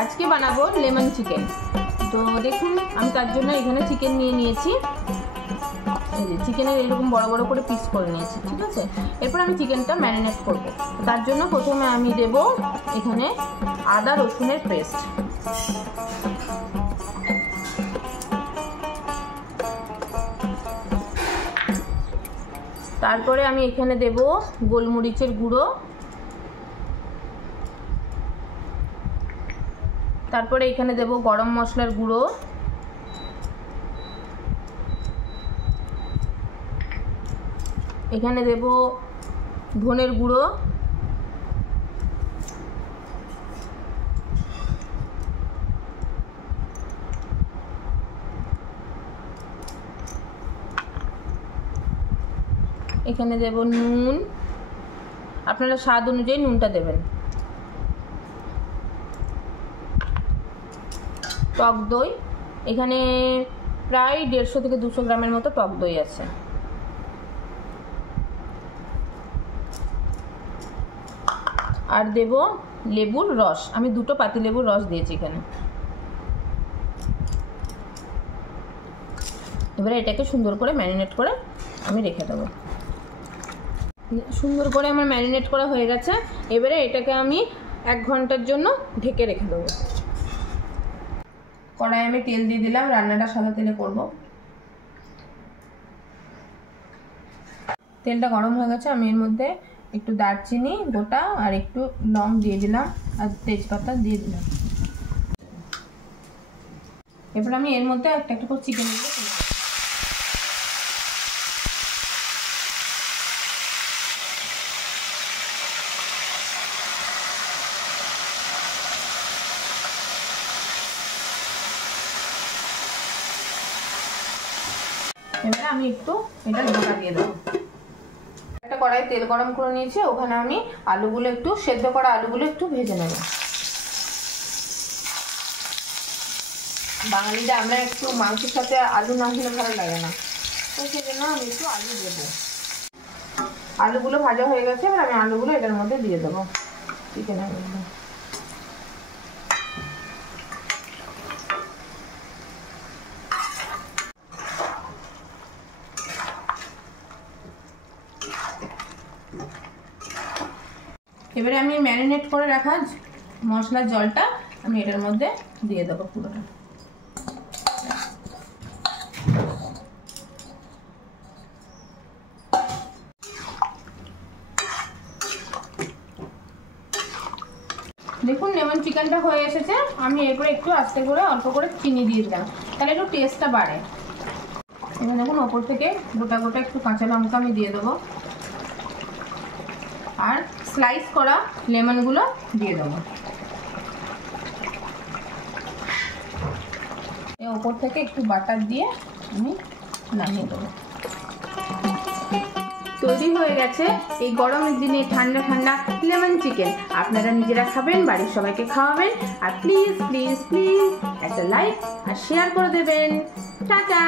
আজকে বানাবো lemon chicken. তো দেখুন আমি তার জন্য এখানে চিকেন নিয়ে নিয়েছি। এই যে চিকেনের এরকম বড় বড় করে পিস করে নিয়েছি, ঠিক আছে। এরপর আমি চিকেনটা ম্যারিনেট করব। তার জন্য প্রথমে আমি দেব এখানে আদা রসুনের পেস্ট। তারপরে আমি এখানে দেব গোলমরিচের গুঁড়ো। তারপরে এখানে দেব গরম মশলার গুঁড়ো। এখানে দেব ধনের গুঁড়ো। এখানে দেব নুন, আপনারা স্বাদ অনুযায়ী নুনটা দেবেন। টক দই, এখানে প্রায় 150 থেকে 200 গ্রামের মতো টক দই আছে। আর দেব লেবুর রস, আমি 2টো পাতিলেবুর রস দিয়েছি এখানে। এবারে এটাকে সুন্দর করে ম্যারিনেট করে আমি রেখে দেবো। সুন্দর করে আমার ম্যারিনেট করা হয়ে গেছে। এবারে এটাকে আমি 1 ঘন্টার জন্য ঢেকে রেখে দেবো। কড়াইয়ে আমি তেল দিয়ে দিলাম, রান্নাটা সাদা তেলে করব। তেলটা গরম হয়ে গেছে, আমি এর মধ্যে একটু দারচিনি গোটা আর একটু লং দিয়ে দিলাম আর তেজপাতা দিয়ে দিলাম। এরপর আমি এর মধ্যে একটা একটা করে চিকেন দিয়ে দিলাম। এবারে আমি একটু এটা ঢাকা দিয়ে দেবো। একটা কড়াইয়ে তেল গরম করে নিয়েছি, ওখানে আমি আলুগুলো একটু সেদ্ধ করা আলুগুলো একটু ভেজে নেব। বাঙালিরা আমরা একটু মাংসের সাথে আলু না হলে ভালো লাগে না, তো সেই জন্য আমি একটু আলু দেবো। আলুগুলো ভাজা হয়ে গেছে, এবার আমি আলুগুলো এটার মধ্যে দিয়ে দেবো চিকেনের মধ্যে। এবারে আমি ম্যারিনেট করে রাখা মশলার জলটা আমি এটার মধ্যে দিয়ে দেবো পুরোটা। দেখুন লেমন চিকেনটা হয়ে এসেছে। আমি এরপরে একটু আস্তে করে অল্প করে চিনি দিয়ে দিলাম, তাহলে একটু টেস্টটা বাড়ে। এবার দেখুন ওপর থেকে গোটা গোটা একটু কাঁচা লঙ্কা আমি দিয়ে দেবো আর স্লাইস করা লেমনগুলো দিয়ে দেবো। এর ওপর থেকে একটু বাটার দিয়ে আমি নামিয়ে দেবো। তৈরি হয়ে গেছে এই গরমের দিনে ঠান্ডা ঠান্ডা লেমন চিকেন। আপনারা নিজেরা খাবেন, বাড়ির সবাইকে খাওয়াবেন, আর প্লিজ প্লিজ প্লিজ একটা লাইক আর শেয়ার করে দেবেন। টাটা।